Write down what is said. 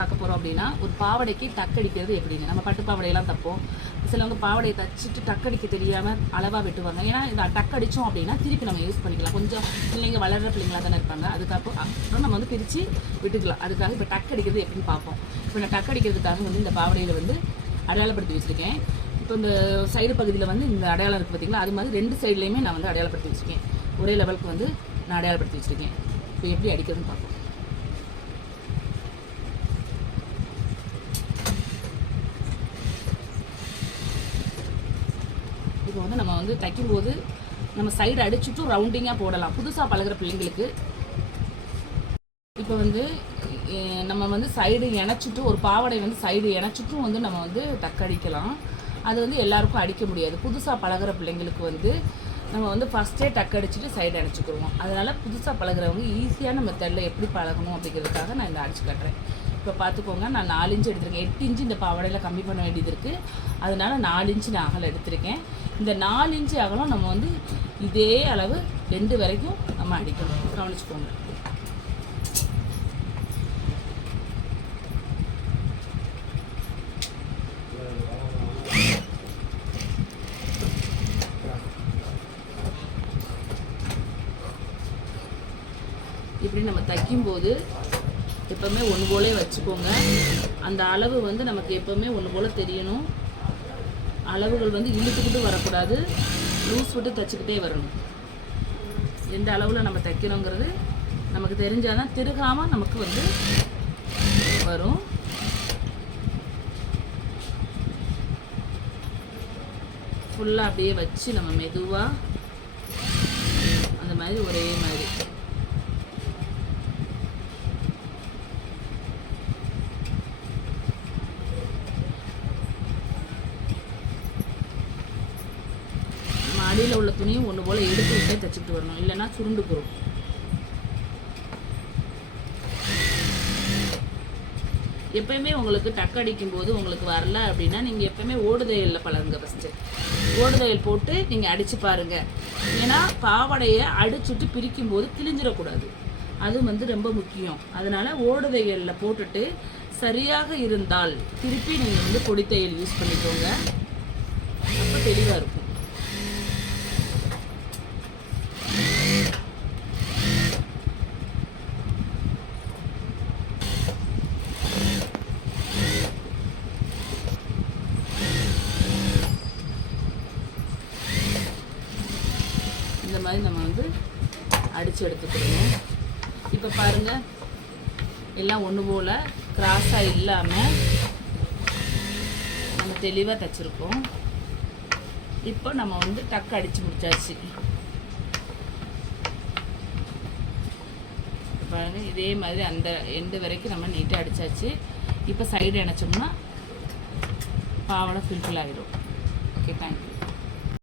பார்க்க போகிறோம் அப்படின்னா ஒரு பாவாடைக்கு டக்கடிக்கிறது எப்படின்னு. நம்ம பட்டு பாவடையெல்லாம் தப்போம். சிலவங்க பாவாடையை தச்சுட்டு டக்கடிக்க தெரியாமல் அளவாக வெட்டுவாங்க. ஏன்னா இந்த டக்கடிச்சோம் அப்படின்னா திருப்பி நம்ம யூஸ் பண்ணிக்கலாம். கொஞ்சம் பிள்ளைங்க வளர்கிற பிள்ளைங்களா தானே இருப்பாங்க. அதுக்கப்புறம் அப்புறம் நம்ம வந்து பிரித்து விட்டுக்கலாம். அதுக்காக இப்போ டக்கடிக்கிறது எப்படின்னு பார்ப்போம். இப்போ நான் டக்கடிக்கிறதுக்காக வந்து இந்த பாவாடையில் வந்து அடையாளப்படுத்தி வச்சுருக்கேன். இப்போ இந்த சைடு பகுதியில் வந்து இந்த அடையாளம் இருக்குது பார்த்தீங்களா அது மாதிரி ரெண்டு சைட்லேயுமே நான் வந்து அடையாளப்படுத்தி வச்சுருக்கேன். ஒரே லெவலுக்கு வந்து நான் அடையாளப்படுத்தி வச்சுருக்கேன். இப்போ எப்படி அடிக்கிறதுன்னு பார்ப்போம். இப்போ வந்து நம்ம வந்து தைக்கும்போது நம்ம சைடு அடிச்சுட்டும் ரவுண்டிங்காக போடலாம். புதுசாக பழகுற பிள்ளைங்களுக்கு. இப்போ வந்து நம்ம வந்து சைடு இணைச்சிட்டு ஒரு பாவாடை வந்து சைடு இணைச்சிட்டும் வந்து நம்ம வந்து டக்கடிக்கலாம் அது வந்து எல்லாருக்கும் அடிக்க முடியாது. புதுசாக பழகுற பிள்ளைங்களுக்கு வந்து நம்ம வந்து ஃபஸ்ட்டே டக்கடிச்சிட்டு சைடு அணைச்சிக்கிடுவோம் அதனால் புதுசாக பழகுறவங்க ஈஸியான மெத்தடில் எப்படி பழகணும் அப்படிங்கிறதுக்காக நான் இந்த அடிச்சு காட்டுறேன். இப்போ பார்த்துக்கோங்க நான் நாலு இன்ச்சு எடுத்திருக்கேன். எட்டு இன்ச்சு இந்த பாவாடையில் கம்மி பண்ண வேண்டியது இருக்குது அதனால் நாலு இன்ச்சு நான் அகலம் எடுத்திருக்கேன். இந்த நாலு இன்ச்சு அகலம் நம்ம வந்து இதே அளவு ரெண்டு வரைக்கும் நம்ம அடிக்கணும். கவனிச்சுக்கோங்க. இப்படி நம்ம தைக்கும்போது எப்போவுமே ஒன்று போலே வச்சுக்கோங்க. அந்த அளவு வந்து நமக்கு எப்போவுமே ஒன்று போல் தெரியணும். அளவுகள் வந்து இழுத்துக்கிட்டு வரக்கூடாது. லூஸ் விட்டு தைச்சிக்கிட்டே வரணும். எந்த அளவில் நம்ம தைக்கணுங்கிறது நமக்கு தெரிஞ்சால் தான் திருகாமல் நமக்கு வந்து வரும். ஃபுல்லாக அப்படியே வச்சு நம்ம மெதுவாக அந்த மாதிரி ஒரே மாதிரி நம்ம அடியில் உள்ள துணியும் ஒன்று போல் எடுத்து விட்டே தைச்சிட்டு வரணும். இல்லைன்னா சுருண்டு போகும் எப்பயுமே உங்களுக்கு டக்கு அடிக்கும் போது உங்களுக்கு வரல அப்படின்னா நீங்கள் எப்பயுமே ஓடுதையலில் பழகுங்க ஃபஸ்ட்டு ஓடுதையல் போட்டு நீங்கள் அடித்து பாருங்க. ஏன்னா பாவடையை அடிச்சுட்டு பிரிக்கும் போது கிழிஞ்சிடக்கூடாது. அது வந்து ரொம்ப முக்கியம். அதனால் ஓடுதையலில் போட்டுட்டு சரியாக இருந்தால் திருப்பி நீங்கள் வந்து பொடித்தையல் யூஸ் பண்ணிக்கோங்க. அப்போ தெளிவாக இருக்கும் இந்த மாதிரி நம்ம வந்து அடித்து எடுத்துக்கிடணும் இப்போ பாருங்கள் எல்லாம் ஒன்று போல் கிராஸாக இல்லாமல் நம்ம தெளிவாக தைச்சிருக்கோம். இப்போ நம்ம வந்து டக்கு அடித்து முடிச்சாச்சு. பாருங்கள் இதே மாதிரி அந்த எண்டு வரைக்கும் நம்ம நீட்டாக அடித்தாச்சு இப்போ சைடு இணைச்சோம்னா பாவடை ஃபில்ஃபில் ஆகிடும் ஓகே தேங்க்யூ